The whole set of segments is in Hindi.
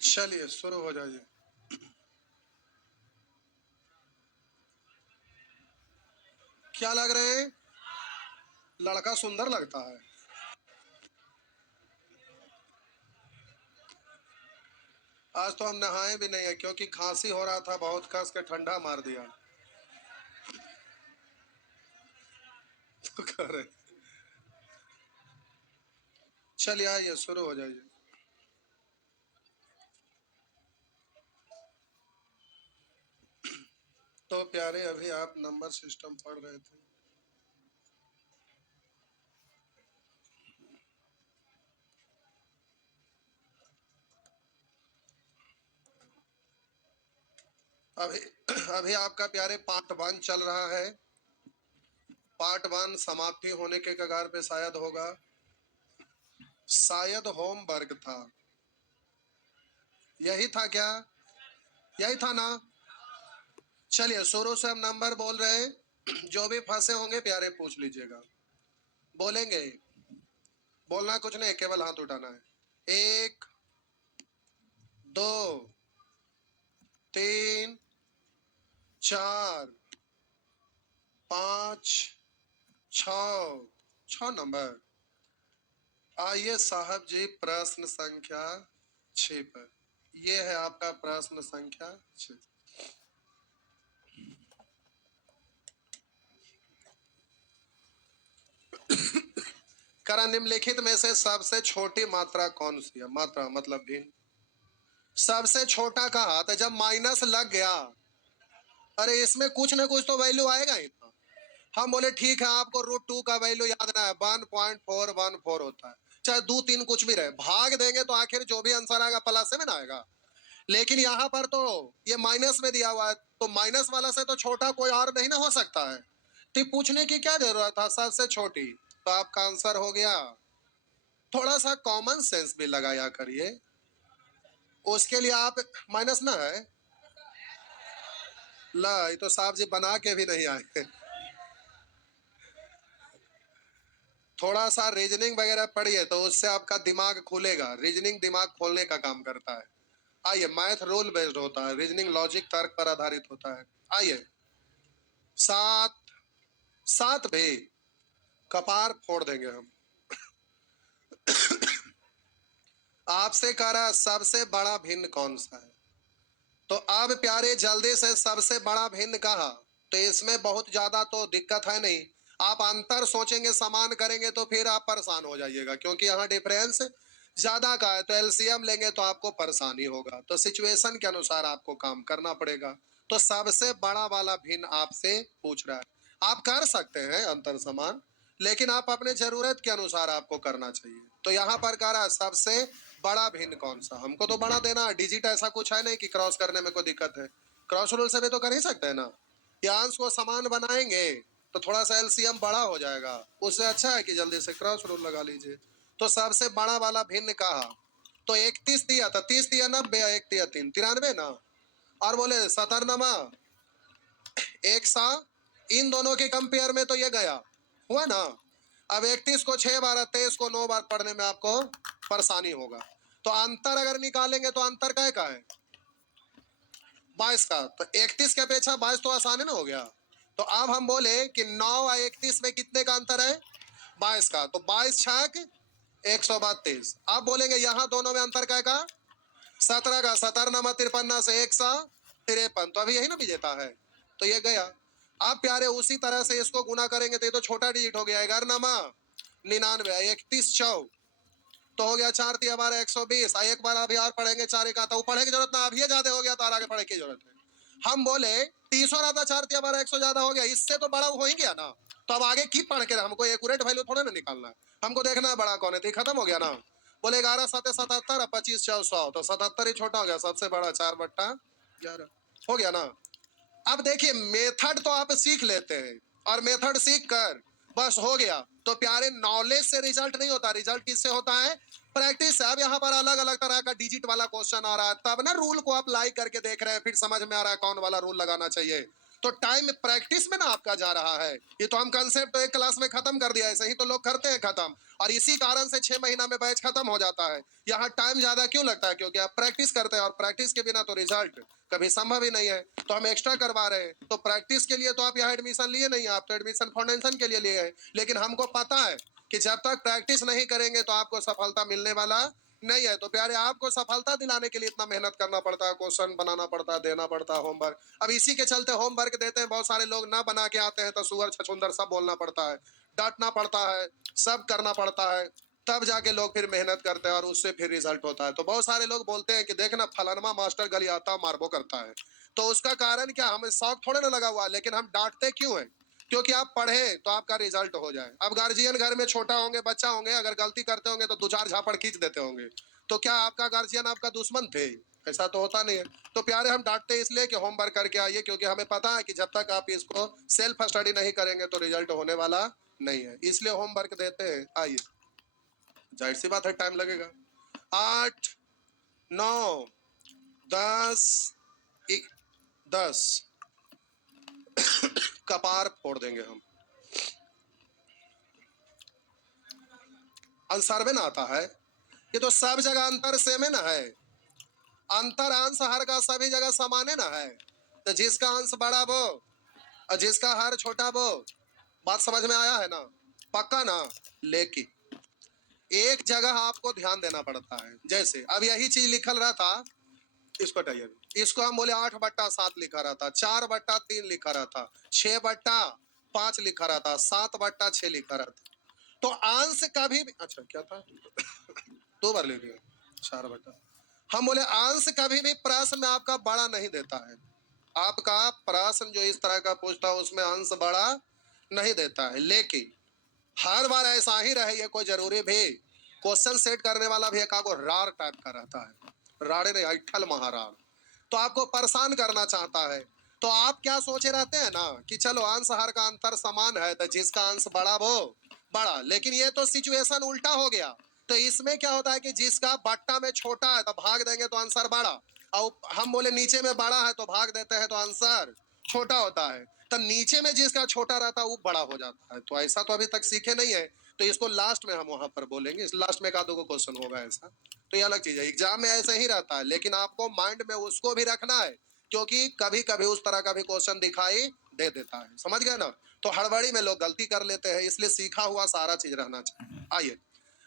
चलिए शुरू हो जाइए। क्या लग रहे हैं? लड़का सुंदर लगता है। आज तो हम नहाए भी नहीं है क्योंकि खांसी हो रहा था, बहुत कस के ठंडा मार दिया। तो करे चलिए आइए शुरू हो जाइए। तो प्यारे अभी आप नंबर सिस्टम पढ़ रहे थे। अभी अभी आपका प्यारे पार्ट 1 चल रहा है। पार्ट 1 समाप्ति होने के कगार पे शायद होगा। शायद होमवर्क था। यही था क्या? यही था ना? चलिए शुरू से हम नंबर बोल रहे हैं। जो भी फंसे होंगे प्यारे पूछ लीजिएगा। बोलेंगे? बोलना कुछ नहीं, केवल हाथ उठाना है। 1 2 3 4 5 6 6 नंबर। आइए साहब जी प्रश्न संख्या 6 पर। यह है आपका प्रश्न संख्या 6। करा निम्नलिखित में से सबसे छोटी मात्रा कौन सी है? मात्रा मतलब भिन्न। सबसे छोटा कहा तो जब माइनस लग गया, अरे इसमें कुछ ना कुछ तो वैल्यू आएगा ही ना। हम बोले ठीक है, आपको √2 का वैल्यू याद ना है, 1.414 होता है। चाहे 2 3 कुछ भी रहे, भाग देंगे तो आखिर जो भी आंसर आएगा प्लस में ना आएगा। लेकिन यहाँ पर तो ये माइनस में दिया हुआ है, तो माइनस वाला से तो छोटा कोई और नहीं ना हो सकता है। तो पूछने की क्या जरूरत था सबसे छोटी? तो आपका आंसर हो गया। थोड़ा सा कॉमन सेंस भी लगाया करिए, उसके लिए आप माइनस ना है ला, ये तो साहब जी बना के भी नहीं आए। थोड़ा सा रीजनिंग वगैरह पढ़िए तो उससे आपका दिमाग खुलेगा। रीजनिंग दिमाग खोलने का काम करता है। आइए, मैथ रूल बेस्ड होता है, रीजनिंग लॉजिक तर्क पर आधारित होता है। आइए, 7 7 भी कपार फोड़ देंगे हम। आपसे कह रहा सबसे बड़ा भिन्न कौन सा है? तो अब प्यारे जल्दी से सबसे बड़ा भिन्न कहा, तो इसमें बहुत ज्यादा तो दिक्कत है नहीं। आप अंतर सोचेंगे, समान करेंगे तो फिर आप परेशान हो जाइएगा, क्योंकि यहाँ डिफरेंस ज्यादा का है। तो एलसीएम लेंगे तो आपको परेशानी होगा, तो सिचुएशन के अनुसार आपको काम करना पड़ेगा। तो सबसे बड़ा वाला भिन्न आपसे पूछ रहा है। आप कर सकते हैं अंतर समान, लेकिन आप अपने जरूरत के अनुसार आपको करना चाहिए। तो यहाँ पर कह रहा है सबसे बड़ा भिन्न कौन सा? हमको तो बड़ा देना है, डिजिट ऐसा कुछ है नहीं कि क्रॉस करने में कोई दिक्कत है। क्रॉस रूल से भी तो कर ही सकते हैं ना। या अंश को समान बनाएंगे तो थोड़ा सा एलसीएम बड़ा हो जाएगा, उससे अच्छा है कि जल्दी से क्रॉस रूल लगा लीजिए। तो सबसे बड़ा वाला भिन्न कहा, तो 31 दिया था, 30 दिया 90, 1 दिया 3, 93 ना। और बोले 77 100, इन दोनों के कंपेयर में तो ये गया हुआ ना। अब 31 को 6 बार, 23 को 9 बार पढ़ने में आपको परेशानी होगा। तो अंतर अगर निकालेंगे तो अंतर का है 22 का। तो 31 के अपेक्षा 22 तो आसान है ना, हो गया। तो अब हम बोले कि 9 और 31 में कितने का अंतर है? 22 का। तो 22 छक 132। अब बोलेंगे यहाँ दोनों में अंतर का 17 का। 17 नमा 53 से 153, तो अभी यही ना विजेता है। तो ये गया। अब प्यारे उसी तरह से इसको गुना करेंगे तो ये तो छोटा डिजिट हो गया। 11 नमा 99, 31 चौ तो हो गया 4 3 12 120। एक बार अभी और पढ़ेंगे 4 का, तो पढ़ने की जरूरत ना, अभी ज्यादा हो गया तो आगे पढ़ने की जरूरत है। हम बोले 30 हो रहा था, 4 3 12 100 ज्यादा हो गया, इससे तो बड़ा हो ही गया ना। तो अब आगे की पढ़ के हमको एक्यूरेट वैल्यू थोड़ा ना निकालना है, हमको देखना है बड़ा कौन है। तो खत्म हो गया ना। बोले 11 7 77, 25 4 100, तो 77 ही छोटा हो गया, सबसे बड़ा 4/11 हो गया ना। अब देखिए मेथड तो आप सीख लेते हैं, और मेथड सीख कर बस हो गया। तो प्यारे नॉलेज से रिजल्ट नहीं होता, रिजल्ट किससे होता है? प्रैक्टिस से। अब यहाँ पर अलग अलग तरह का डिजिट वाला क्वेश्चन आ रहा है, तब ना रूल को आप लाइक करके देख रहे हैं, फिर समझ में आ रहा है कौन वाला रूल लगाना चाहिए। तो टाइम प्रैक्टिस में ना आपका जा रहा है। ये तो हम कंसेप्ट तो एक क्लास में खत्म कर दिया, ऐसे ही तो लोग करते हैं खत्म, और इसी कारण से 6 महीना में बैच खत्म हो जाता है। यहाँ टाइम ज्यादा क्यों लगता है? क्योंकि आप प्रैक्टिस करते हैं, और प्रैक्टिस के बिना तो रिजल्ट कभी संभव ही नहीं है। तो हम एक्स्ट्रा करवा रहे हैं। तो प्रैक्टिस के लिए तो आप यहाँ एडमिशन लिए नहीं, आप तो एडमिशन फाउंडेशन के लिए लिए हैं। लेकिन हमको पता है कि जब तक प्रैक्टिस नहीं करेंगे तो आपको सफलता मिलने वाला नहीं है। तो प्यारे, आपको सफलता दिलाने के लिए इतना मेहनत करना पड़ता है, क्वेश्चन बनाना पड़ता है, देना पड़ता है होमवर्क। अब इसी के चलते होमवर्क देते हैं, बहुत सारे लोग ना बना के आते हैं तो सुअर छछूंदर सब बोलना पड़ता है, डांटना पड़ता है, सब करना पड़ता है, तब जाके लोग फिर मेहनत करते हैं और उससे फिर रिजल्ट होता है। तो बहुत सारे लोग बोलते हैं कि देखना फलानमा मास्टर गलियाता मारबो करता है। तो उसका कारण क्या? हमें शौक थोड़े ना लगा हुआ, लेकिन हम डांटते क्यों हैं? क्योंकि आप पढ़े तो आपका रिजल्ट हो जाए। अब गार्जियन घर में छोटा होंगे, बच्चा होंगे, अगर गलती करते होंगे तो 2-4 झापड़ खींच देते होंगे। तो क्या आपका गार्जियन आपका दुश्मन थे? ऐसा तो होता नहीं है। तो प्यारे, हम डांटते इसलिए कि होमवर्क करके आइए, क्योंकि हमें पता है कि जब तक आप इसको सेल्फ स्टडी नहीं करेंगे तो रिजल्ट होने वाला नहीं है। इसलिए होमवर्क देते हैं। आइए, जाहिर सी बात है टाइम लगेगा। 8, 9, 10, 10 कपार फोड़ देंगे हम। आंसर में ना आता है, ये तो सब जगह अंतर सेम है ना है। अंतर अंश हर का सभी जगह समान है ना है। तो जिसका अंश बड़ा वो और जिसका हर छोटा वो। बात समझ में आया है ना? पक्का ना? लेकिन एक जगह आपको ध्यान देना पड़ता है। जैसे अब यही चीज लिखल रहा था, इसको हटाइए, इसको हम बोले 8/7 लिखा रहा था, 4/3 लिखा रहा था, 6/5 लिखा रहा था, 7/6 लिखा रहा था। तो अंश कभी भी, अच्छा क्या था, 2 बार लिख दिया, 4/, हम बोले अंश कभी भी प्रश्न में आपका बड़ा नहीं देता है। आपका प्रश्न जो इस तरह का पूछता है उसमें अंश बड़ा नहीं देता है। लेकिन हर बार ऐसा ही रहे ये कोई जरूरी भी? क्वेश्चन सेट करने वाला भी एक आगो रार टाइप का रहता है, राड़े नहीं, अट्ठल महारार। तो आपको परेशान करना चाहता है। तो आप क्या सोचे रहते हैं ना कि चलो अंश हर का अंतर समान है, तो जिसका अंश बड़ा वो बड़ा। लेकिन ये तो सिचुएशन उल्टा हो गया। तो इसमें क्या होता है कि जिसका बट्टा में छोटा है तो भाग देंगे तो आंसर बड़ा, और हम बोले नीचे में बड़ा है तो भाग देते हैं तो आंसर छोटा होता है। तो नीचे में जिसका छोटा रहता है वो बड़ा हो जाता है। तो ऐसा तो अभी तक सीखे नहीं है, तो इसको लास्ट में हम वहां पर बोलेंगे। इस लास्ट में का दो क्वेश्चन होगा ऐसा, तो ये अलग चीज है। एग्जाम में ऐसे ही रहता है, लेकिन आपको माइंड में उसको भी रखना है, क्योंकि कभी कभी उस तरह का भी क्वेश्चन दिखाई दे देता है। समझ गए ना? तो हड़बड़ी में लोग गलती कर लेते हैं, इसलिए सीखा हुआ सारा चीज रहना चाहिए। आइए,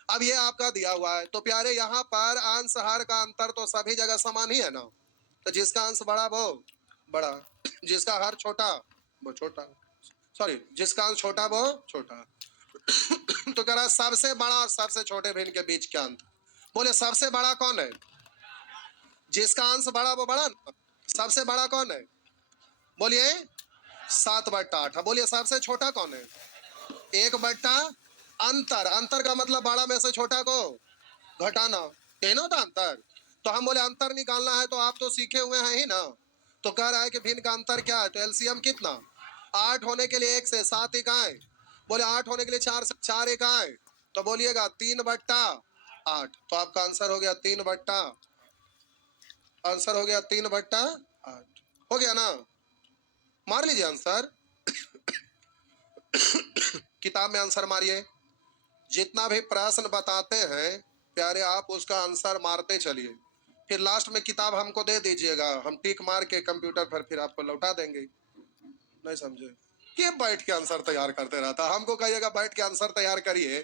अब ये आपका दिया हुआ है। तो प्यारे, यहाँ पर अंश हर का अंतर तो सभी जगह समान ही है ना। तो जिसका अंश बड़ा वो बड़ा, जिसका हर छोटा वो छोटा, सॉरी जिसका अंश छोटा वो छोटा। तो कह रहा सबसे बड़ा और सबसे छोटे भिन्न के बीच क्या अंतर? बोले सबसे बड़ा कौन है? जिसका अंश बड़ा वो बड़ा ना। सबसे बड़ा कौन है? बोलिए 7/8। बोलिए सबसे छोटा कौन है? 1/, अंतर। अंतर का मतलब बड़ा में से छोटा को घटाना, यही ना होता अंतर। तो हम बोले अंतर निकालना है, तो आप तो सीखे हुए हैं ही ना। तो कह रहा है कि भिन्न का अंतर क्या है? तो एलसीएम कितना? 8 होने के लिए 1 से 7 इकाएं, बोले 8 होने के लिए 4 से 4 इकाएं, तो बोलिएगा 3/8। तो आपका आंसर हो गया 3/, आंसर हो गया 3/8। हो गया ना? मार लीजिए आंसर। किताब में आंसर मारिए। जितना भी प्रश्न बताते हैं प्यारे, आप उसका आंसर मारते चलिए। फिर लास्ट में किताब हमको दे दीजिएगा, हम टिक मार के कंप्यूटर पर फिर आपको लौटा देंगे। नहीं समझे? कि बैठ के आंसर तैयार करते रहता, हमको कहिएगा बैठ के आंसर तैयार करिए।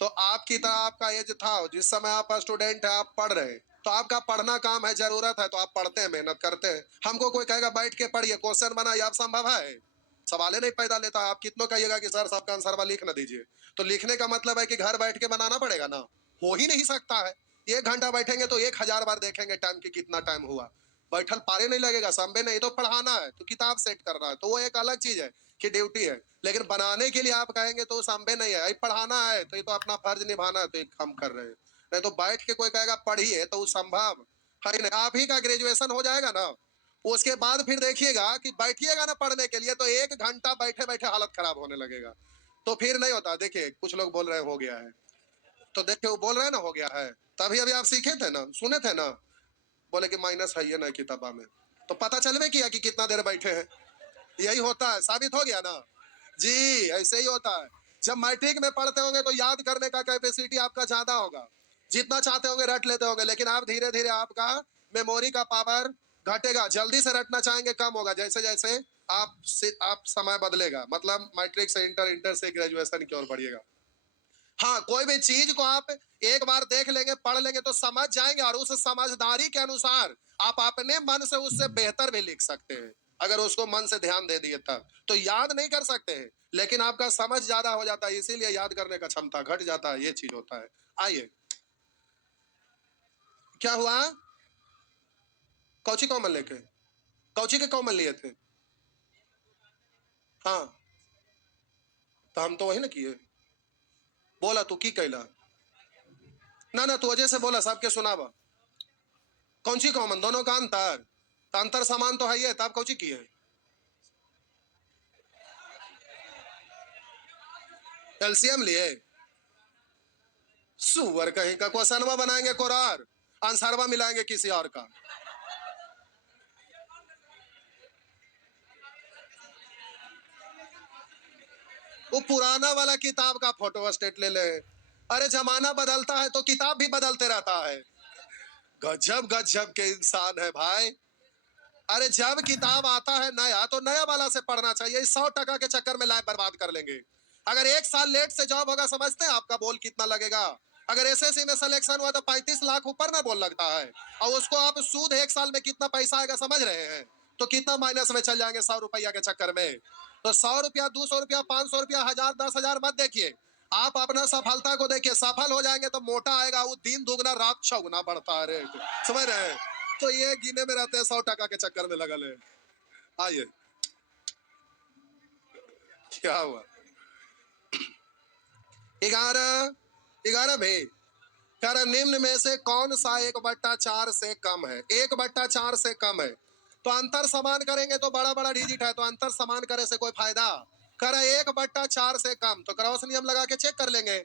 तो आपकी तरह आपका एज था, जिस समय आप स्टूडेंट है, आप पढ़ रहे, तो आपका पढ़ना काम है, जरूरत है तो आप पढ़ते हैं, मेहनत करते हैं। हमको कोई कहेगा बैठ के पढ़िए, क्वेश्चन बनाइए, आप संभव है? सवाल नहीं पैदा लेता। आप कितनों कहिएगा कि सर सबका आंसर लिख ना दीजिए, तो लिखने का मतलब है कि घर बैठ के बनाना पड़ेगा ना। हो ही नहीं सकता है। 1 घंटा बैठेंगे तो 1000 बार देखेंगे टाइम की कितना टाइम हुआ। बैठल पारे नहीं लगेगा, संभे नहीं। तो पढ़ाना है तो किताब सेट करना है, तो वो एक अलग चीज है कि ड्यूटी है। लेकिन बनाने के लिए आप कहेंगे तो संभव नहीं है। पढ़ाना है तो ये तो अपना फर्ज निभाना है, तो एक हम कर रहे हैं। नहीं तो बैठ के कोई कहेगा पढ़िए तो वो संभव है नहीं। आप ही का ग्रेजुएशन हो जाएगा ना, उसके बाद फिर देखिएगा कि बैठिएगा ना पढ़ने के लिए, तो 1 घंटा बैठे बैठे हालत खराब होने लगेगा। तो फिर नहीं होता। देखिए कुछ लोग बोल रहे हो गया है, तो देखिए वो बोल रहे हैं ना हो गया है, तभी अभी आप सीखे थे ना, सुने थे ना, बोले कि माइनस है ये ना किताबा में, तो पता चलवे किया कि कितना देर बैठे हैं। यही होता है, साबित हो गया ना जी, ऐसे ही होता है। जब मैट्रिक में पढ़ते होंगे तो याद करने का कैपेसिटी आपका ज्यादा होगा, जितना चाहते होंगे रट लेते होंगे, लेकिन आप धीरे धीरे आपका मेमोरी का पावर घटेगा, जल्दी से रटना चाहेंगे कम होगा, जैसे जैसे आप समय बदलेगा, मतलब मैट्रिक से इंटर, इंटर से ग्रेजुएशन की ओर बढ़िएगा। हाँ, कोई भी चीज को आप एक बार देख लेंगे, पढ़ लेंगे तो समझ जाएंगे, और उस समझदारी के अनुसार आप अपने मन से उससे बेहतर भी लिख सकते हैं, अगर उसको मन से ध्यान दे दिए तब। तो याद नहीं कर सकते हैं, लेकिन आपका समझ ज्यादा हो जाता है, इसीलिए याद करने का क्षमता घट जाता है, ये चीज होता है। आइए, क्या हुआ? कौची कॉमन लेके, कौची के कॉमन लिए थे? हाँ, तो हम तो वही ना किए। बोला तू की कैला ना ना, तू वजह से बोला, सबके सुनावा। कौन सी कॉमन, दोनों का अंतर? तो अंतर समान तो है ही है, तब कौची की है? एलसीएम लिए? सुअर कहीं का, क्वेश्चनवा बनाएंगे कोरार, आंसरवा मिलाएंगे किसी और का। वो पुराना वाला किताब का फोटो स्टेट ले ले। अरे जमाना बदलता है तो किताब भी बदलते रहता है। गजब गजब के इंसान है भाई। अरे जब किताब आता है नया तो नया वाला से पढ़ना चाहिए, 100 टका के चक्कर में लाइफ बर्बाद कर लेंगे। अगर 1 साल लेट से जॉब होगा, समझते हैं आपका बोल कितना लगेगा? अगर एसएससी में सिलेक्शन हुआ तो 35 लाख ऊपर ना बोल लगता है, और उसको आप सूद 1 साल में कितना पैसा आएगा समझ रहे हैं? तो कितना माइनस में चल जाएंगे 100 रुपया के चक्कर में। तो 100 रुपया, 200 रुपया, 500 रुपया, 1000, 10,000 मत देखिए, आप अपना सफलता को देखिए। सफल हो जाएंगे तो मोटा आएगा, वो दिन दुगना रात चौगुना बढ़ता है रेट, समझ रहे हैं? तो ये गिने में रहते हैं, 100 टका के चक्कर में लगल है। आइए, क्या हुआ? 11, 11 में कर निम्न में से कौन सा 1/4 से कम है? 1/4 से कम है तो अंतर समान करेंगे, तो बड़ा बड़ा डिजिट है तो अंतर समान करे से कोई फायदा? कर 1/4 से कम तो क्रॉस नियम लगा के चेक कर लेंगे।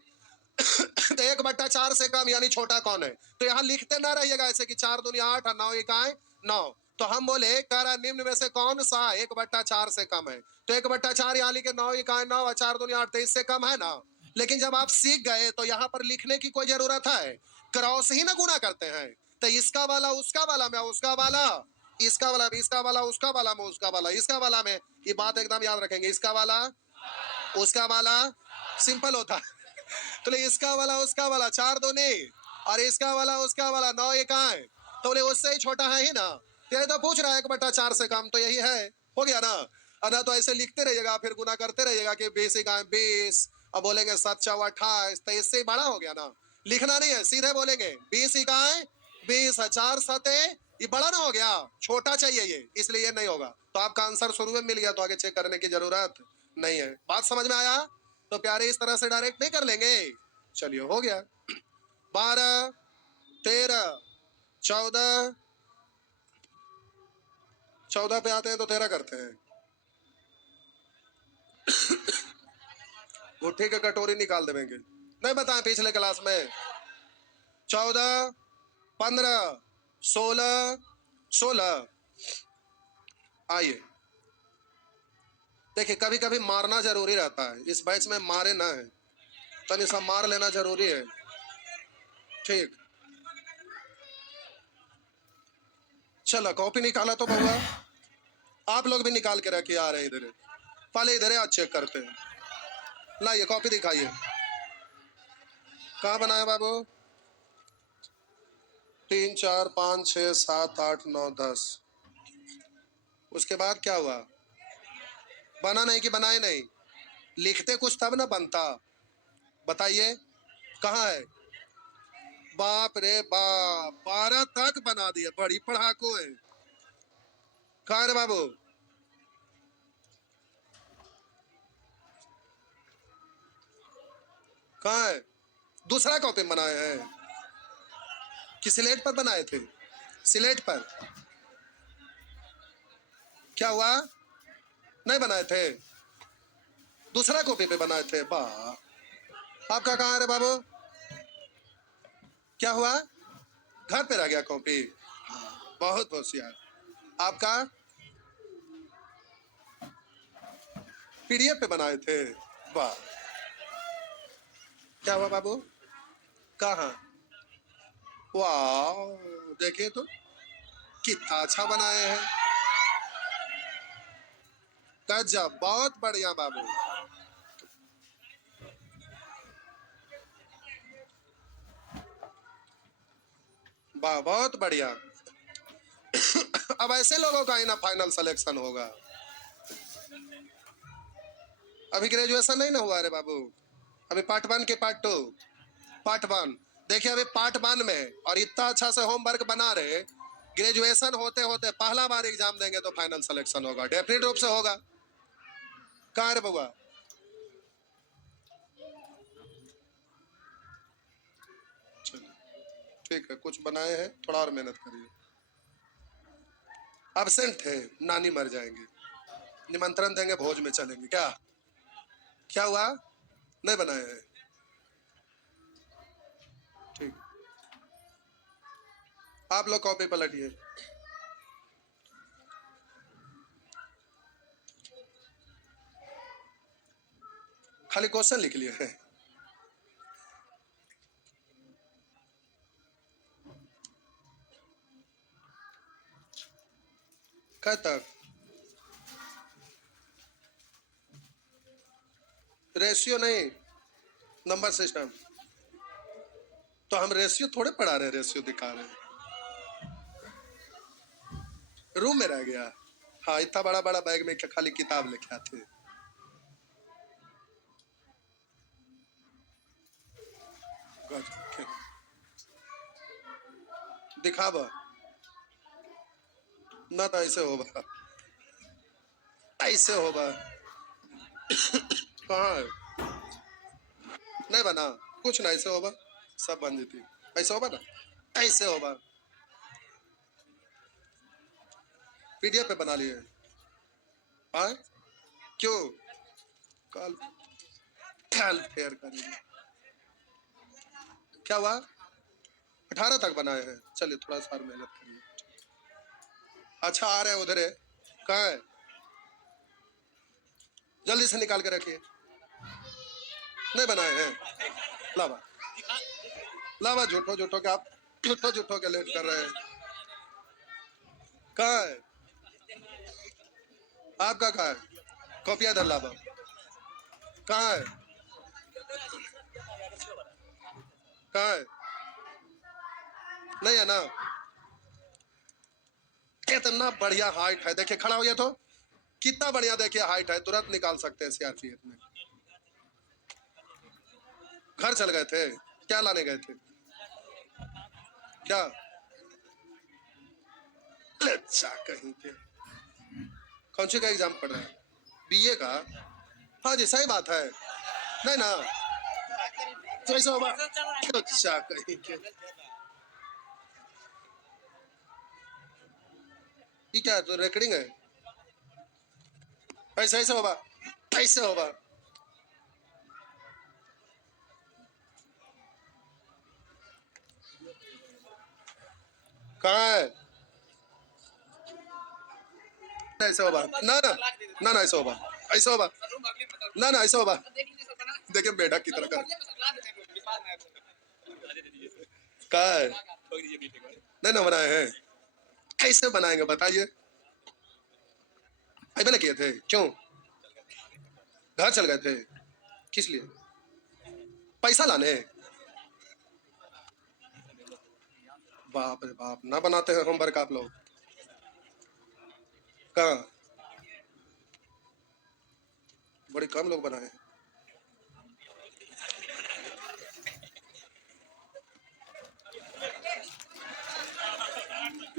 तो 1/4 से कम यानी छोटा कौन है? तो यहाँ लिखते ना रहिएगा ऐसे कि 4 दूनी 8 और 9 इकाई 9। तो हम बोले कर निम्न में से कौन सा 1/4 से कम है? तो 1/4 यहाँ लिखे 9 इकाई 9 और 4 दूनी 8, 23 से कम है ना? लेकिन जब आप सीख गए तो यहाँ पर लिखने की कोई जरूरत है? क्रॉस ही ना गुना करते हैं। तो इसका वाला उसका वाला में, उसका वाला इसका वाला में, इसका वाला उसका वाला में, उसका वाला इसका वाला में। ये बात एकदम याद रखेंगे, इसका वाला उसका वाला, सिंपल होता है। तो इसका वाला उसका वाला 4 दूनी, और इसका वाला उसका वाला 9 इकाई, तो बोले उससे ही छोटा है ही ना। तो ये तो पूछ रहा है 1/4 से कम, तो यही है, हो गया ना? अदा तो ऐसे लिखते रहिएगा, फिर गुना करते रहिएगा कि 20 इकाई 20, अब बोलेंगे 7 चौ 28, तो इससे बड़ा हो गया ना। लिखना नहीं है, सीधे बोलेंगे 20 इकाई 20, 4 7, ये बड़ा ना हो गया, छोटा चाहिए ये, इसलिए ये नहीं होगा। तो आपका आंसर शुरू में मिल गया, तो आगे चेक करने की जरूरत नहीं है। बात समझ में आया? तो प्यारे इस तरह से डायरेक्ट नहीं कर लेंगे। चलिए, हो गया। 12, 13, 14, 14 पे आते हैं तो 13 करते हैं। गुट्ठी के कटोरी निकाल देंगे, नहीं बताएं पिछले क्लास में? 14, 15, 16, 16। आइए देखिए, कभी कभी मारना जरूरी रहता है, इस बैच में मारे ना है, तो सब मार लेना जरूरी है। ठीक, चलो कॉपी निकाला तो बहुआ, आप लोग भी निकाल के रखिए, आ रहे हैं इधर, पहले इधर आज चेक करते हैं। लाइए कॉपी दिखाइए, कहाँ बनाया बाबू? 3 4 5 6 7 8 9 10। उसके बाद क्या हुआ? बना नहीं कि बनाए नहीं? लिखते कुछ तब ना बनता, बताइए कहाँ है? बाप रे बाप, 12 तक बना दिया, बड़ी पढ़ाकू है। कहाँ रे बाबू? कहाँ है? दूसरा कॉपी बनाए हैं कि सिलेट पर बनाए थे? सिलेट पर क्या हुआ? नहीं बनाए थे, दूसरा कॉपी पे बनाए थे। वाह, आपका कहाँ है रे बाबू? क्या हुआ? घर पे रह गया कॉपी? बहुत होशियार। आपका पीडीएफ पे बनाए थे? वाह, क्या हुआ बाबू? कहाँ? वाह, देखिए तो कितना अच्छा बनाए हैं। गजब, बहुत बढ़िया बाबू। वाह, बहुत बढ़िया। अब ऐसे लोगों का ही ना फाइनल सिलेक्शन होगा। अभी ग्रेजुएशन नहीं ना हुआ रे बाबू, अभी पार्ट 1 के पार्ट 2, पार्ट 1। देखिए अभी पार्ट 1 में, और इतना अच्छा से होमवर्क बना रहे, ग्रेजुएशन होते होते पहला बार एग्जाम देंगे तो फाइनल सिलेक्शन होगा, डेफिनेट रूप से होगा। कहाँ रे बउआ? चलिए ठीक है, कुछ बनाए हैं, थोड़ा और मेहनत करिए। एबसेंट है, नानी मर जाएंगे, निमंत्रण देंगे, भोज में चलेंगे क्या? क्या हुआ? नहीं बनाए हैं? ठीक, आप लोग कॉपी पलटिए। खाली क्वेश्चन लिख लिए हैं? कब तक? रेशियो नहीं, नंबर सिस्टम। तो हम रेशियो थोड़े पढ़ा रहे हैं, रेशियो दिखा रहे हैं। रूम में रह गया। हाँ, इतना बड़ा बड़ा बैग में क्या खाली किताब लेके आते? दिखावा ना, तो ऐसे होगा, ऐसे होगा। कहाँ है? नहीं बना, कुछ ना, ऐसे होगा, सब बन जाती, ऐसे होगा ना, ऐसे होगा। पीडीएफ पे बना लिए? हाँ, क्यों? कल, कल फेयर करेंगे। क्या हुआ? 18 तक बनाए हैं, चलिए थोड़ा सा और मेहनत करिए। अच्छा आ रहे हैं उधर है, कहाँ है? जल्दी से निकाल के रखिए। नहीं बनाए हैं? लावा, लावा, झूठो झूठो के आप, झूठो झूठो के लेट कर रहे हैं। कहाँ है? आपका कहाँ है? कॉपिया इधर लावा। कहाँ है? कहाँ है? नहीं है ना? इतना बढ़िया हाइट है, देखिए खड़ा हो गया तो कितना बढ़िया, देखिए हाइट है, तुरंत निकाल सकते हैं सीआरपीएफ में। घर चल गए थे? क्या लाने गए थे? क्या? अच्छा कहीं के, कौन सी का एग्जाम पढ़ रहे हैं? बीए का? हाँ जी, सही बात है। नहीं ना, तो ऐसा होगा। अच्छा कहीं के, ये क्या तो रिकॉर्डिंग है? ऐसे ऐसे होगा, ऐसे होगा। कहाँ है? ऐसे होगा ना ना, ना ना ऐसे होगा, ऐसे होगा, ना ना ऐसे होगा। देखिए मेढक की तरह कर। कहाँ है? नहीं ना बनाए हैं? कैसे बनाएंगे बताइए? अभी ना किए थे, क्यों? घर चल गए थे? किस लिए? पैसा लाने? बाप रे बाप, ना बनाते हैं होमवर्क आप लोग? कहाँ? बड़ी कम लोग बनाए हैं।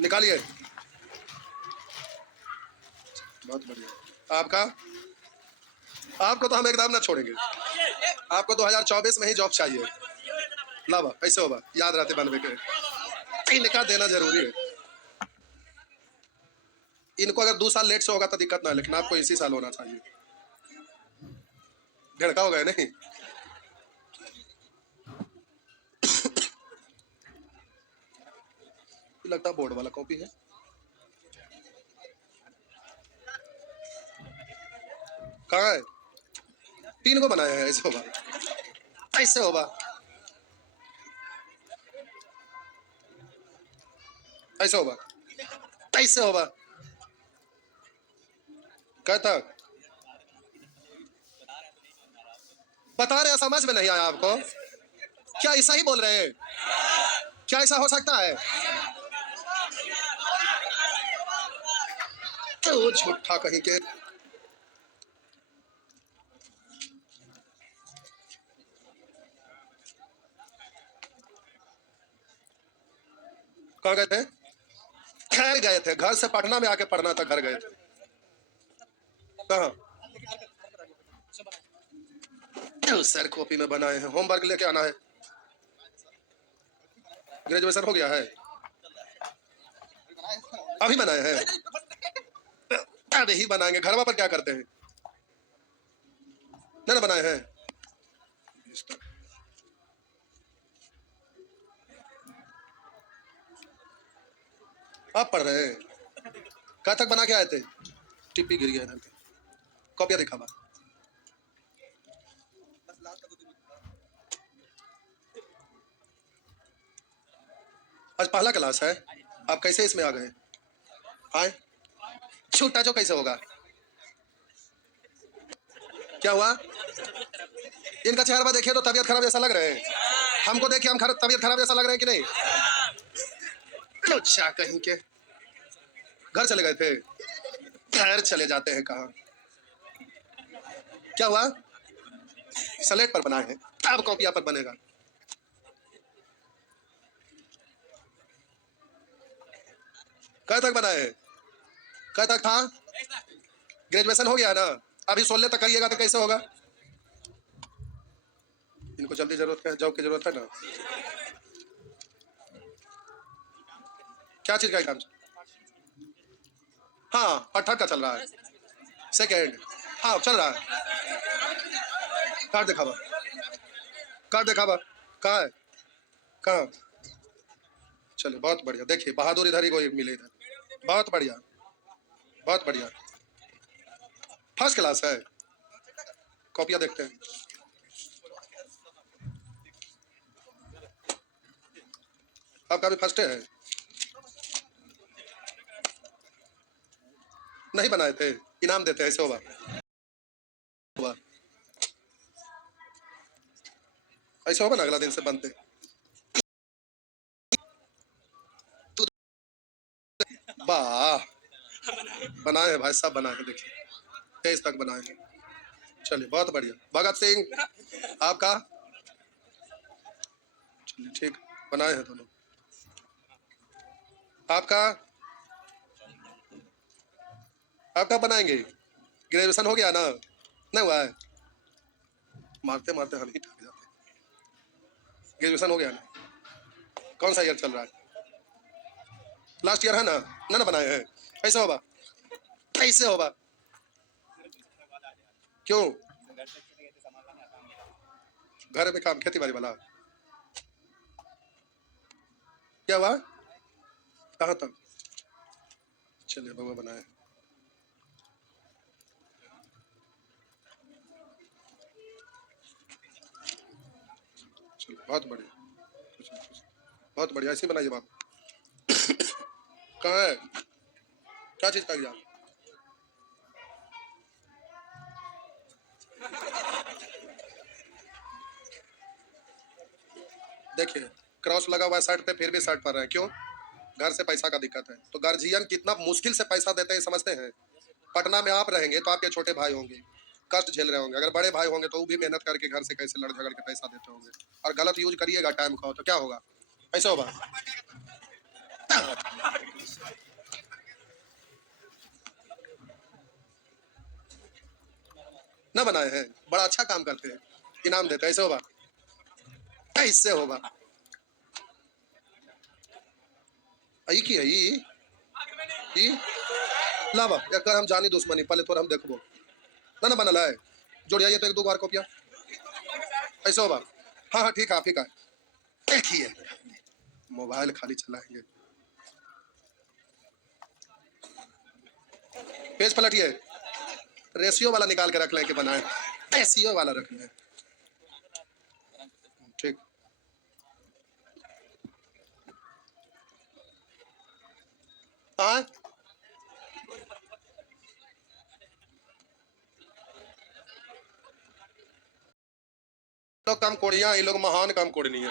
निकालिए। बहुत बढ़िया। आपका? आपको तो हम एकदम ना छोड़ेंगे, आपको 2024 में ही जॉब चाहिए। लावा, कैसे होगा, याद रहते बनवे के, इनका देना जरूरी है। इनको अगर 2 साल लेट से होगा तो दिक्कत ना है, लेकिन आपको इसी साल होना चाहिए। ढड़का हो गए नहीं? लगता बोर्ड वाला कॉपी है। कहाँ है? 3 को बनाए हैं, ऐसे होगा, ऐसे होगा, ऐसे होगा, ऐसे होगा। कब तक बता रहे हैं, समझ में नहीं आया आपको? क्या ऐसा ही बोल रहे हैं? क्या ऐसा हो सकता है? तो झूठा कहीं के। कहाँ गए थे? घर गए थे, घर से पटना में आके पढ़ना था, घर गए थे। कहाँ? सर कॉपी में बनाए हैं, होमवर्क लेके आना है। ग्रेजुएशन हो गया है, अभी बनाए हैं? अभी ही बनाएंगे, घर पर क्या करते हैं? नहीं ना बनाए हैं। आप पढ़ रहे हैं? कहाँ तक बना के आए थे? टिप्पी गिर गया इधर के, कॉपिया दिखा बा। आज पहला क्लास है, आप कैसे इसमें आ गए? आए छूटा जो कैसे होगा? क्या हुआ? इनका चेहरा देखिए तो तबीयत खराब जैसा लग रहे हैं, हमको देखिए हम तबीयत खराब जैसा लग रहे हैं कि नहीं? अच्छा कहीं के, घर चले गए थे? घर चले जाते हैं कहाँ? क्या हुआ? स्लेट पर बनाए हैं, अब कॉपिया पर बनेगा। कब तक बनाए हैं? कब तक था? ग्रेजुएशन हो गया ना, अभी 16 तक करिएगा तो कैसे होगा? इनको जल्दी जरूरत है, जॉब की जरूरत है ना। क्या चीज का काम? हाँ, 18 का चल रहा है, सेकेंड। हाँ चल रहा है। कार्ड दिखावा, कार्ड दिखावा। कहाँ है? कहाँ? चलो बहुत बढ़िया, देखिए बहादुर इधर ही को मिले इधर, बहुत बढ़िया, बहुत बढ़िया। फर्स्ट क्लास है, कॉपियां देखते हैं। आपका भी फर्स्ट है? नहीं बनाए थे, इनाम देते हैं, ऐसे होगा। ऐसे होगा ना, अगला दिन से बनते। वाह, बनाए हैं भाई साहब, बनाए हैं, देखिए 23 तक बनाए हैं। चलिए बहुत बढ़िया। भगत सिंह आपका? चलिए ठीक, बनाए हैं दोनों। आपका? आप कब बनाएंगे? ग्रेजुएशन हो गया ना? नहीं हुआ है? मारते मारते हम ही थक जाते हैं। ग्रेजुएशन हो गया ना? कौन सा ईयर चल रहा है? लास्ट ईयर है ना? ना बनाए हैं, ऐसे होगा, ऐसे होगा। क्यों? घर में काम, खेती बाड़ी वाला? क्या हुआ? कहाँ तक? चलिए बाबा बनाए। चलो बहुत बढ़िया, बहुत बढ़िया, ऐसे बनाइए बाप। कहाँ है? क्या चीज का एग्जाम? देखिए क्रॉस लगा हुआ है शर्ट पे, फिर भी शर्ट पहन रहे हैं, क्यों? घर से पैसा का दिक्कत है। तो गार्जियन कितना मुश्किल से पैसा देते हैं समझते हैं? पटना में आप रहेंगे तो आपके छोटे भाई होंगे, कष्ट झेल रहे होंगे। अगर बड़े भाई होंगे तो वो भी मेहनत करके घर से कैसे लड़ झगड़ के पैसा देते होंगे। और गलत यूज करिएगा टाइम का तो क्या होगा? ऐसा होगा। ना बनाए हैं, बड़ा अच्छा काम करते हैं, इनाम देते हैं, ऐसे होगा, ऐसे होगा। आई की है ई लावा या कर हम जानी दुश्मनी, पहले तो हम देखबो ना, ना बनल है, जोड़िए तो एक दो बार कॉपिया, ऐसे होगा। हाँ हाँ ठीक है, ठीक है। देखिए मोबाइल खाली चलाएंगे, पेज पलटिए, रेशियो वाला निकाल के रख लें कि बनाए। एसीओ वाला रख ले। ठीक। हाँ, लोग कम कोड़ियां, ये लोग महान कम कोड़नी है।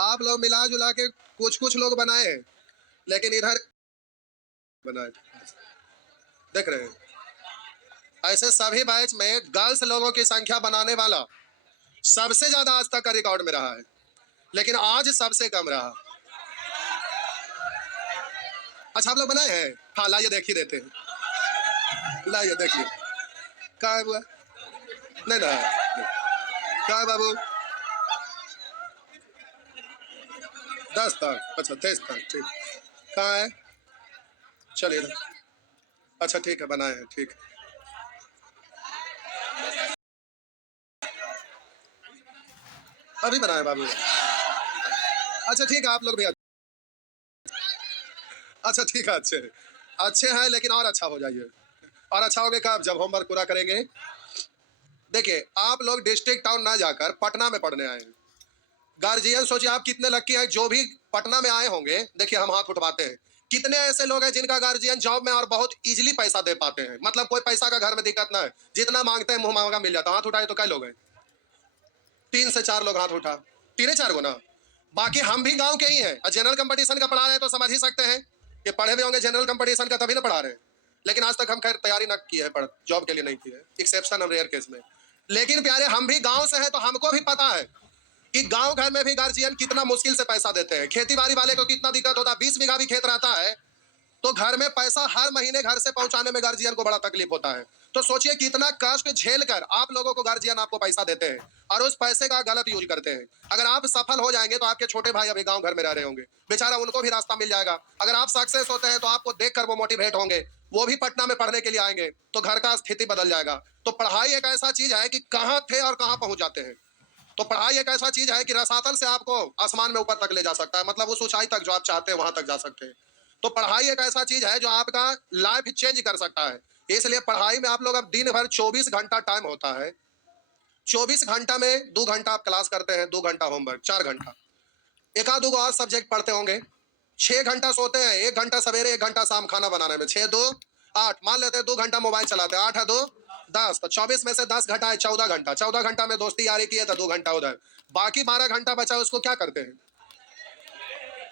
आप लोग मिला जुला के कुछ कुछ लोग बनाए हैं, लेकिन इधर बनाए देख रहे हैं। ऐसे सभी बैच में गर्ल्स लोगों की संख्या बनाने वाला सबसे ज्यादा आज तक का रिकॉर्ड में रहा है, लेकिन आज सबसे कम रहा। अच्छा, आप लोग बनाए हैं? हाँ, लाइए देख ही देते हैं। लाइए देखिए क्या है बुआ। नहीं ना, क्या है बाबू? 10 तक? अच्छा, 23 तक। ठीक। कहाँ है? चलिए। अच्छा ठीक है, बनाए हैं। ठीक है, अभी बनाए बाबू। अच्छा ठीक है, आप लोग भी अच्छा ठीक है, अच्छे अच्छे हैं, लेकिन और अच्छा हो जाइए। और अच्छा होगे कब? जब होमवर्क पूरा करेंगे। देखिए, आप लोग डिस्ट्रिक्ट टाउन ना जाकर पटना में पढ़ने आए हैं। गार्जियन सोचिए आप कितने लकी हैं जो भी पटना में आए होंगे। देखिए, हम हाथ उठवाते हैं। कितने ऐसे लोग हैं जिनका गार्जियन जॉब में और बहुत इजीली पैसा दे पाते हैं, मतलब कोई पैसा का घर में दिक्कत ना है, जितना मांगते हैं मुंह मांगा मिल जाता है। हाथ उठाए तो क्या लोग हैं? 3 से 4 लोग हाथ उठा। 3 4 गो ना। बाकी हम भी गांव के ही हैं और जनरल कंपटीशन का पढ़ा रहे हैं, तो समझ ही सकते हैं कि पढ़े भी होंगे जनरल कंपटीशन का, तभी ना पढ़ा रहे हैं। लेकिन आज तक हम खैर तैयारी ना की है, पढ़ जॉब के लिए नहीं की है, एक्सेप्शन और रेयर केस में। लेकिन प्यारे, हम भी गांव से हैं, तो हमको भी पता है कि गांव घर में भी गार्जियन कितना मुश्किल से पैसा देते हैं। खेती बाड़ी वाले को कितना दिक्कत होता है। 20 बीघा भी खेत रहता है, तो घर में पैसा हर महीने घर से पहुंचाने में गार्जियन को बड़ा तकलीफ होता है। तो सोचिए कितना कष्ट झेल कर आप लोगों को गार्जियन आपको पैसा देते हैं और उस पैसे का गलत यूज करते हैं। अगर आप सफल हो जाएंगे तो आपके छोटे भाई अभी गांव घर में रह रहे होंगे, बेचारा उनको भी रास्ता मिल जाएगा। अगर आप सक्सेस होते हैं तो आपको देखकर वो मोटिवेट होंगे, वो भी पटना में पढ़ने के लिए आएंगे, तो घर का स्थिति बदल जाएगा। तो पढ़ाई एक ऐसा चीज है कि कहां थे और कहां पहुंच जाते हैं। तो पढ़ाई एक ऐसा चीज है कि रसातल से आपको आसमान में ऊपर तक ले जा सकता है, मतलब उस ऊंचाई तक जो आप चाहते हैं वहां तक जा सकते हैं। तो पढ़ाई एक ऐसा चीज है जो आपका लाइफ चेंज कर सकता है। इसलिए पढ़ाई में आप लोग अब दिन भर 24 घंटा टाइम होता है। 24 घंटा में 2 घंटा आप क्लास करते हैं, 2 घंटा होमवर्क, 4 घंटा एक आध दो और सब्जेक्ट पढ़ते होंगे। 6 घंटा सोते हैं, 1 घंटा सवेरे, 1 घंटा शाम खाना बनाने में। 6 2 8, मान लेते हैं 2 घंटा मोबाइल चलाते हैं। 8 2 10, तो 24 में से 10 घटाए 14 घंटा। 14 घंटा में दोस्ती यारी की है तो 2 घंटा उधर। बाकी 12 घंटा बचा, उसको क्या करते हैं?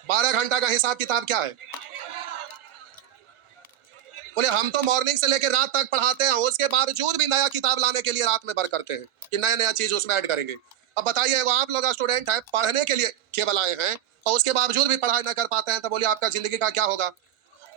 12 घंटा का हिसाब किताब क्या है? बोले हम तो मॉर्निंग से लेकर रात तक पढ़ाते हैं, उसके बावजूद भी नया किताब लाने के लिए रात में बर करते हैं कि नया नया चीज उसमें ऐड करेंगे। अब बताइए, वो आप लोग स्टूडेंट है, पढ़ने के लिए केवल आए हैं और उसके बावजूद भी पढ़ाई ना कर पाते हैं, तो बोलिए आपका जिंदगी का क्या होगा?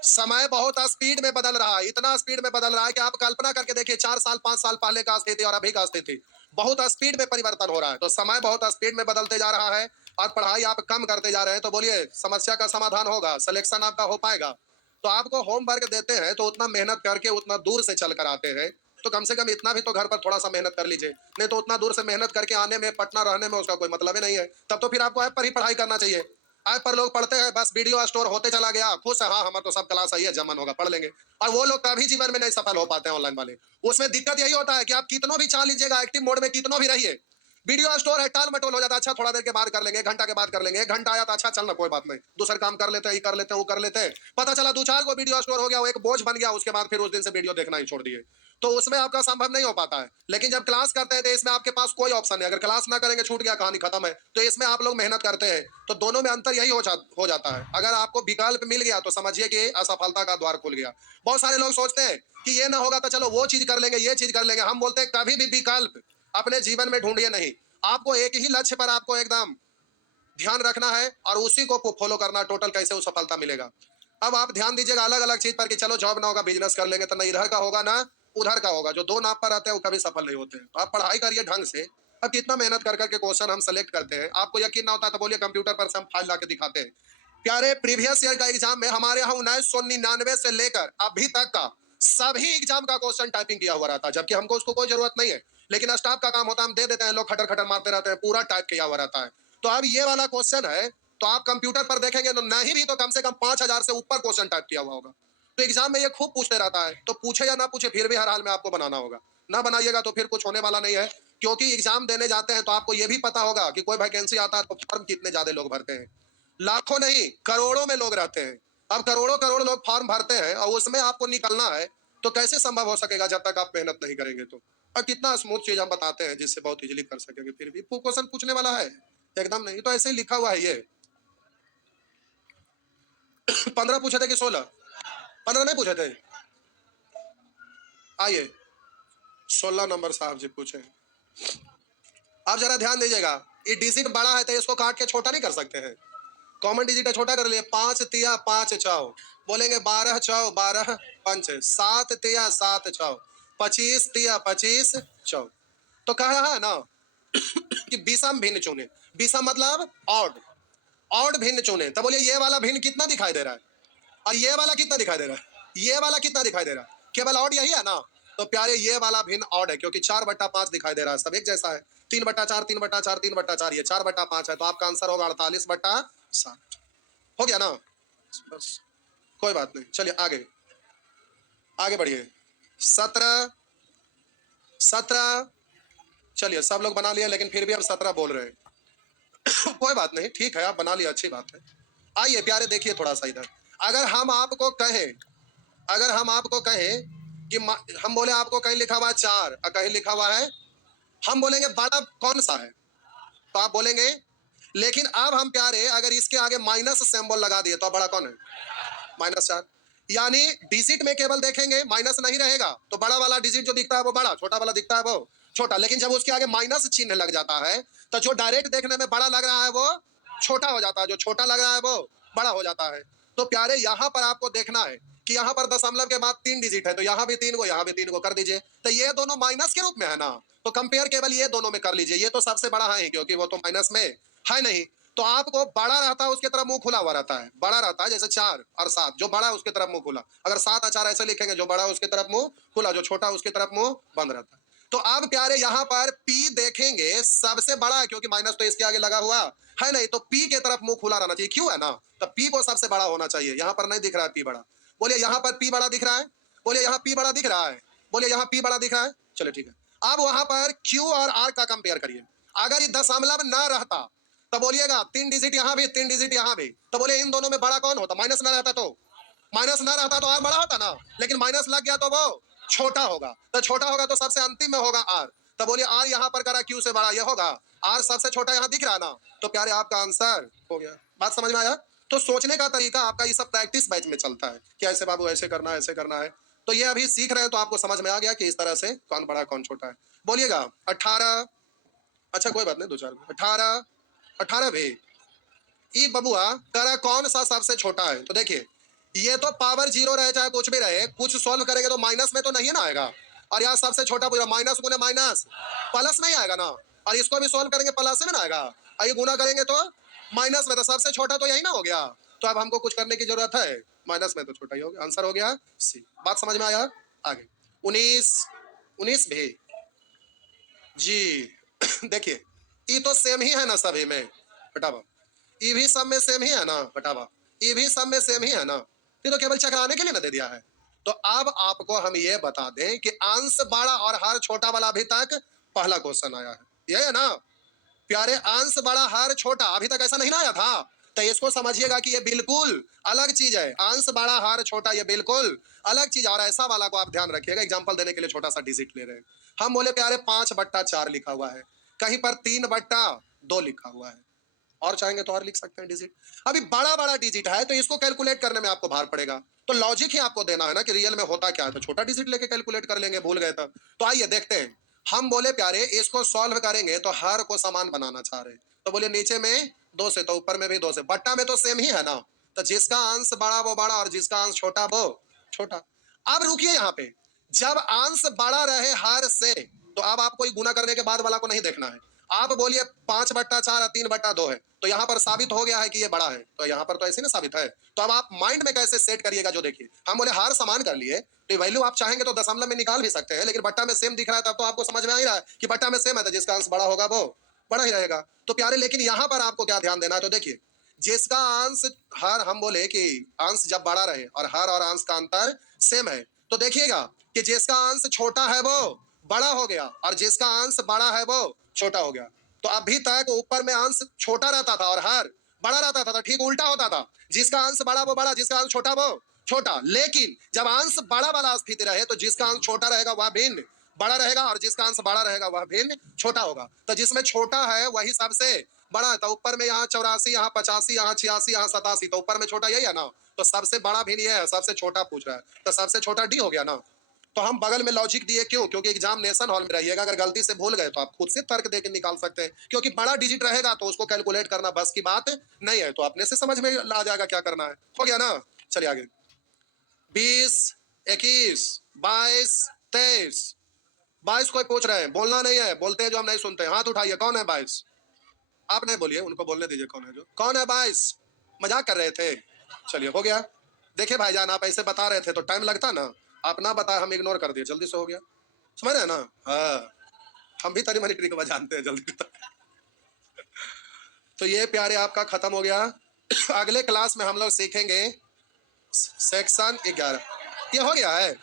समय बहुत स्पीड में बदल रहा है, इतना स्पीड में बदल रहा है कि आप कल्पना करके देखिए 4 साल 5 साल पहले का स्थिति और अभी का स्थिति बहुत स्पीड में परिवर्तन हो रहा है। तो समय बहुत स्पीड में बदलते जा रहा है और पढ़ाई आप कम करते जा रहे हैं, तो बोलिए समस्या का समाधान होगा, सिलेक्शन आपका हो पाएगा? तो आपको होमवर्क देते हैं तो उतना मेहनत करके उतना दूर से चल कर आते हैं, तो कम से कम इतना भी तो घर पर थोड़ा सा मेहनत कर लीजिए। नहीं तो उतना दूर से मेहनत करके आने में, पटना रहने में उसका कोई मतलब ही नहीं है। तब तो फिर आपको ऐप पर ही पढ़ाई करना चाहिए। ऐप पर लोग पढ़ते हैं, बस वीडियो स्टोर होते चला गया, खुश है, हाँ हमारा तो सब क्लास सही है, जमन होगा, पढ़ लेंगे। और वो लोग कभी जीवन में नहीं सफल हो पाते हैं ऑनलाइन वाले। उसमें दिक्कत यही होता है कि आप कितनों भी चाह लीजिएगा, एक्टिव मोड में कितनों भी रहिए, वीडियो स्टोर है, टाल मटोल हो जाता है। अच्छा थोड़ा देर के बाद कर लेंगे, 1 घंटा के बाद कर लेंगे। 1 घंटा आया तो अच्छा चलना कोई बात नहीं, दूसरा काम कर लेते हैं, ये कर लेते हैं, वो कर लेते हैं। पता चला 2 4 को वीडियो स्टोर हो गया, वो एक बोझ बन गया, उसके बाद फिर उस दिन से वीडियो देखना ही छोड़ दिए। तो उसमें आपका संभव नहीं हो पाता है। लेकिन जब क्लास करते हैं तो इसमें आपके पास कोई ऑप्शन है, अगर क्लास ना करेंगे छूट गया, कहानी खत्म है। तो इसमें आप लोग मेहनत करते हैं, तो दोनों में अंतर यही हो जाता है। अगर आपको विकल्प मिल गया तो समझिए कि असफलता का द्वार खुल गया। बहुत सारे लोग सोचते हैं कि ये ना होगा तो चलो वो चीज कर लेंगे, ये चीज कर लेंगे। हम बोलते हैं कभी भी विकल्प अपने जीवन में ढूंढिए नहीं। आपको एक ही लक्ष्य पर आपको एकदम ध्यान रखना है और उसी को फॉलो करना, टोटल कैसे वो सफलता मिलेगा। अब आप ध्यान दीजिएगा अलग अलग चीज पर कि चलो जॉब ना होगा, बिजनेस कर लेंगे, तो ना इधर का होगा ना उधर का होगा। जो दो नाव पर रहते हैं वो कभी सफल नहीं होते हैं। तो आप पढ़ाई करिए ढंग से। अब कितना मेहनत कर करके क्वेश्चन हम सेलेक्ट करते हैं, आपको यकीन ना होता तो बोलिए कंप्यूटर पर से हम फाइल ला के दिखाते हैं। प्यारे, प्रीवियस ईयर का एग्जाम में हमारे यहाँ 1999 से लेकर अभी तक का सभी एग्जाम का क्वेश्चन टाइपिंग किया हुआ रहता है, जबकि हमको उसको कोई जरूरत नहीं है। लेकिन स्टाफ का काम होता है, हम दे देते हैं, लोग खटर खटर मारते रहते हैं, पूरा टाइप किया हुआ रहता है। तो अब ये वाला क्वेश्चन है, तो आप कंप्यूटर पर देखेंगे तो नहीं भी तो कम से कम 5,000 से ऊपर क्वेश्चन टाइप किया हुआ होगा। तो एग्जाम में ये खूब पूछते रहता है, तो पूछे या ना पूछे फिर भी हर हाल में आपको बनाना होगा। ना बनाइएगा तो फिर कुछ होने वाला नहीं है, क्योंकि एग्जाम देने जाते हैं तो आपको यह भी पता होगा कि कोई वैकेंसी आता है तो फॉर्म कितने ज्यादा लोग भरते हैं। लाखों नहीं, करोड़ों में लोग रहते हैं। अब करोड़ों करोड़ लोग फॉर्म भरते हैं और उसमें आपको निकलना है, तो कैसे संभव हो सकेगा जब तक आप मेहनत नहीं करेंगे। तो और कितना स्मूथ चीज हम बताते हैं जिससे बहुत इजीली कर सकेंगे, फिर भी क्वेश्चन पूछने वाला है एकदम नहीं। तो ऐसे ही लिखा हुआ है ये 15 पूछे थे कि 16? 15 नहीं पूछे थे। आइए 16 नंबर साहब जी पूछे। आप जरा ध्यान दीजिएगा, ये डिजिट बड़ा है तो इसको काट के छोटा नहीं कर सकते हैं। कॉमन डिजिट है, छोटा कर लिए। 5 तिया 5 चौ, बोलेंगे 12 चौ 12 पंच, 7 तिया 7 चौ, 25 तिया 25 चौ। तो कह रहा है ना कि विषम भिन्न चुने। विषम मतलब ऑड, ऑड भिन्न चुने। तब बोलिए ये वाला भिन्न कितना दिखाई दे रहा है और ये वाला कितना दिखाई दे रहा है, ये वाला कितना दिखाई दे रहा है, केवल ऑड यही है ना। तो प्यारे ये वाला भिन्न ऑड है, क्योंकि 4/5 दिखाई दे रहा है, सब एक जैसा है। 3/4 3/4 3/4, ये 4/5 है, तो आपका आंसर होगा 48/7। हो गया ना, बस कोई बात नहीं। चलिए आगे आगे बढ़िए। 17 17, चलिए सब लोग बना लिया, लेकिन फिर भी अब 17 बोल रहे हैं। कोई बात नहीं, ठीक है, आप बना लिया, अच्छी बात है। आइए प्यारे देखिए थोड़ा सा इधर। अगर हम आपको कहें, अगर हम आपको कहें कि हम बोले आपको कहीं लिखा हुआ है 4 और कहीं लिखा हुआ है, हम बोलेंगे बड़ा कौन सा है, तो आप बोलेंगे। लेकिन अब हम प्यारे अगर इसके आगे माइनस सिंबल लगा दिए तो बड़ा कौन है, -4। यानी डिजिट में केवल देखेंगे माइनस नहीं रहेगा, तो बड़ा वाला डिजिट जो दिखता है वो बड़ा, छोटा वाला दिखता है वो छोटा। लेकिन जब उसके आगे माइनस चिन्ह लग जाता है तो जो डायरेक्ट देखने में बड़ा लग रहा है वो छोटा हो जाता है, जो छोटा लग रहा है वो बड़ा हो जाता है। तो प्यारे यहाँ पर आपको देखना है कि यहाँ पर दशमलव के बाद 3 डिजिट है, तो यहाँ भी 3 को, यहाँ भी 3 को कर दीजिए। तो ये दोनों माइनस के रूप में है ना, तो कंपेयर केवल ये दोनों में कर लीजिए। ये तो सबसे बड़ा है क्योंकि वो तो माइनस में है नहीं। तो आपको बड़ा रहता है उसके तरफ मुंह खुला हुआ रहता है, बड़ा रहता है जैसे 4 और 7, जो बड़ा है उसके तरफ मुंह खुला। अगर 7 और 4 ऐसे लिखेंगे, जो बड़ा है उसके तरफ मुंह खुला, जो छोटा उसके तरफ मुंह बंद रहता है। तो अब प्यारे यहाँ पर P देखेंगे सबसे बड़ा है, क्योंकि माइनस तो इसके आगे लगा हुआ है नहीं, तो P के तरफ मुंह खुला रहना चाहिए, क्यों है ना, तो P को सबसे बड़ा होना चाहिए। यहाँ पर नहीं दिख रहा है P बड़ा, बोलिए यहाँ पर P बड़ा दिख रहा है, बोलिए यहाँ P बड़ा दिख रहा है, बोलिए यहाँ P बड़ा दिख रहा है। चलो ठीक है। अब वहां पर Q और R का कंपेयर करिए। अगर ये दशमलव न रहता तो बोलिएगा 3 डिजिट यहाँ भी 3 डिजिट यहाँ भी, तो बोलिए इन दोनों में बड़ा कौन होता, माइनस ना रहता तो, माइनस ना रहता तो आर बड़ा होता ना, लेकिन माइनस लग गया तो वो छोटा होगा, तो छोटा होगा तो सबसे अंतिम में होगा आर। तो बोलिए आर यहाँ पर करा क्यू से बड़ा, ये होगा आर सबसे छोटा, यहाँ दिख रहा ना। तो प्यारे आपका आंसर हो गया। बात समझ में आया। तो सोचने का तरीका आपका ये सब प्रैक्टिस बैच में चलता है कि ऐसे बाबू ऐसे करना है, ऐसे करना है। तो ये अभी सीख रहे हैं तो आपको समझ में आ गया कि इस तरह से कौन बड़ा कौन छोटा है। बोलिएगा 18, अच्छा कोई बात नहीं, 2 4 18 18 भी ई बबुआ करा कौन सा सबसे छोटा है। तो देखिए ये तो पावर 0 रहे चाहे कुछ भी रहे, कुछ सॉल्व करेंगे तो माइनस में तो नहीं ना आएगा। और यहाँ सबसे छोटा पूछा, माइनस गुने माइनस प्लस नहीं आएगा ना, और इसको भी सॉल्व करेंगे प्लस में ना आएगा, और ये गुना करेंगे तो माइनस में, तो सबसे छोटा तो यही ना हो गया। तो अब हमको कुछ करने की जरूरत है, माइनस में तो छोटा ही हो गया, आंसर हो गया सी। बात समझ में आया। आगे 19 भी जी। देखिए ये तो सेम ही है ना सभी में, बेटा ये भी सब में सेम ही है ना, बेटा ये भी सब में सेम ही है ना, ये तो केवल चकराने के लिए ना दे दिया है। तो अब आपको हम ये बता दें कि अंश बड़ा और हर छोटा वाला अभी तक पहला क्वेश्चन आया है, ये है ना प्यारे। अंश बड़ा हर छोटा अभी तक ऐसा नहीं ना आया था, तो इसको समझिएगा कि ये बिल्कुल अलग चीज है। अंश बड़ा हर छोटा ये बिल्कुल अलग चीज, और ऐसा वाला को आप ध्यान रखिएगा। एग्जांपल देने के लिए छोटा सा डिजिट ले रहे हैं, हम बोले प्यारे 5/4 लिखा हुआ है, कहीं पर 3/2 लिखा हुआ है, और चाहेंगे तो और लिख सकते हैं डिजिट। अभी बड़ा बड़ा डिजिट है तो इसको कैलकुलेट करने में आपको भार पड़ेगा, तो लॉजिक ही आपको देना है ना कि रियल में होता क्या है, तो छोटा डिजिट लेके कैलकुलेट कर लेंगे, भूल गए तो आइए देखते हैं। हम बोले प्यारे इसको सॉल्व करेंगे तो हर को समान बनाना चाह रहे, तो बोले नीचे में 2 से तो ऊपर में भी 2 से, बट्टा में तो सेम ही है ना, तो जिसका अंश बड़ा वो बड़ा और जिसका अंश छोटा वो छोटा। अब रुकिए यहाँ पे, जब अंश बड़ा रहे हर से तो अब आपको गुना करने के बाद वाला को नहीं देखना है। आप बोलिए 5/4 और 3/2 है, तो यहाँ पर साबित हो गया है कि ये बड़ा है, तो यहाँ पर तो ऐसे ना साबित है। तो अब आप माइंड में कैसे सेट करिएगा, जो देखिए हम बोले हार समान कर लिए, तो वैल्यू आप चाहेंगे तो दशमलव में निकाल भी सकते हैं, लेकिन बट्टा में सेम दिख रहा है तब तो आपको समझ में आ ही रहा है कि बट्टा में सेम है, तो जिसका अंश बड़ा होगा वो बड़ा ही रहेगा। तो प्यारे लेकिन यहाँ पर आपको क्या ध्यान देना है, तो देखिए जिसका अंश हर, हम बोले कि अंश जब बड़ा रहे और हर और अंश का अंतर सेम है, तो देखिएगा कि जिसका अंश छोटा है वो बड़ा हो गया और जिसका अंश बड़ा है वो छोटा हो गया। तो अभी तक ऊपर में अंश छोटा रहता था और हर बड़ा रहता था, तो ठीक उल्टा होता था, जिसका अंश बड़ा वो बड़ा, जिसका अंश छोटा वो छोटा। लेकिन जब अंश बड़ा वाला स्थिति रहे तो जिसका अंश छोटा रहेगा वह भिन्न बड़ा रहेगा और जिसका अंश बड़ा रहेगा वह भिन्न छोटा होगा। तो जिसमें छोटा है वही सबसे बड़ा है। तो ऊपर में यहाँ 84, यहाँ 85, यहाँ 86, यहाँ 87, तो ऊपर में छोटा यही है ना। तो सबसे बड़ा भिन्न ये है, सबसे छोटा पूछ रहा है, तो सबसे छोटा डी हो गया ना। तो हम बगल में लॉजिक दिए क्यों? क्योंकि एग्जामिनेशन हॉल में रहिएगा, अगर गलती से भूल गए तो आप खुद से तर्क देके निकाल सकते हैं, क्योंकि बड़ा डिजिट रहेगा तो उसको कैलकुलेट करना बस की बात नहीं है, तो अपने से समझ में आ जाएगा क्या करना है। हो गया ना, चलिए आगे। 20, 21, 22, 23। 22 कोई पूछ रहे हैं, बोलना नहीं है, बोलते हैं जो हम नहीं सुनते। हाथ उठाइए, कौन है 22? आप नहीं बोलिए, उनको बोलने दीजिए। कौन है जो, कौन है 22? मजाक कर रहे थे? चलिए हो गया। देखिए भाईजान, आप ऐसे बता रहे थे तो टाइम लगता ना, आप ना बताए हम इग्नोर कर दिए, जल्दी से हो गया। समझ रहे हैं ना? हाँ, हम भी तनी मनी ट्रिक जानते हैं, जल्दी तो ये प्यारे आपका खत्म हो गया। अगले क्लास में हम लोग सीखेंगे सेक्शन 11। ये हो गया है।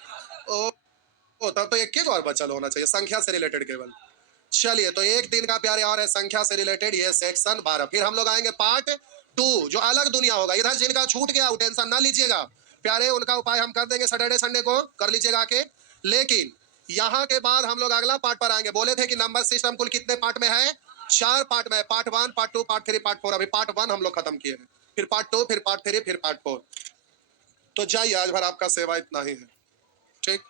ओ, तब तो एक के और बचल होना चाहिए, संख्या से रिलेटेड केवल। चलिए, तो एक दिन का प्यारे और है संख्या से रिलेटेड, ये सेक्शन 12। फिर हम लोग आएंगे पार्ट 2, जो अलग दुनिया होगा। इधर जिनका छूट गया वो टेंशन ना लीजिएगा प्यारे, उनका उपाय हम कर देंगे सैटरडे संडे को, कर लीजिएगा आके। लेकिन यहाँ के बाद हम लोग अगला पार्ट पर आएंगे। बोले थे कि नंबर सिस्टम कुल कितने पार्ट में है? 4 पार्ट में। Part 1, part 2, part 3, part 4। अभी पार्ट 1 हम लोग खत्म किए हैं, फिर पार्ट 2, फिर पार्ट 3, फिर पार्ट 4। तो जाइए, आज भर आपका सेवा इतना ही है। ठीक।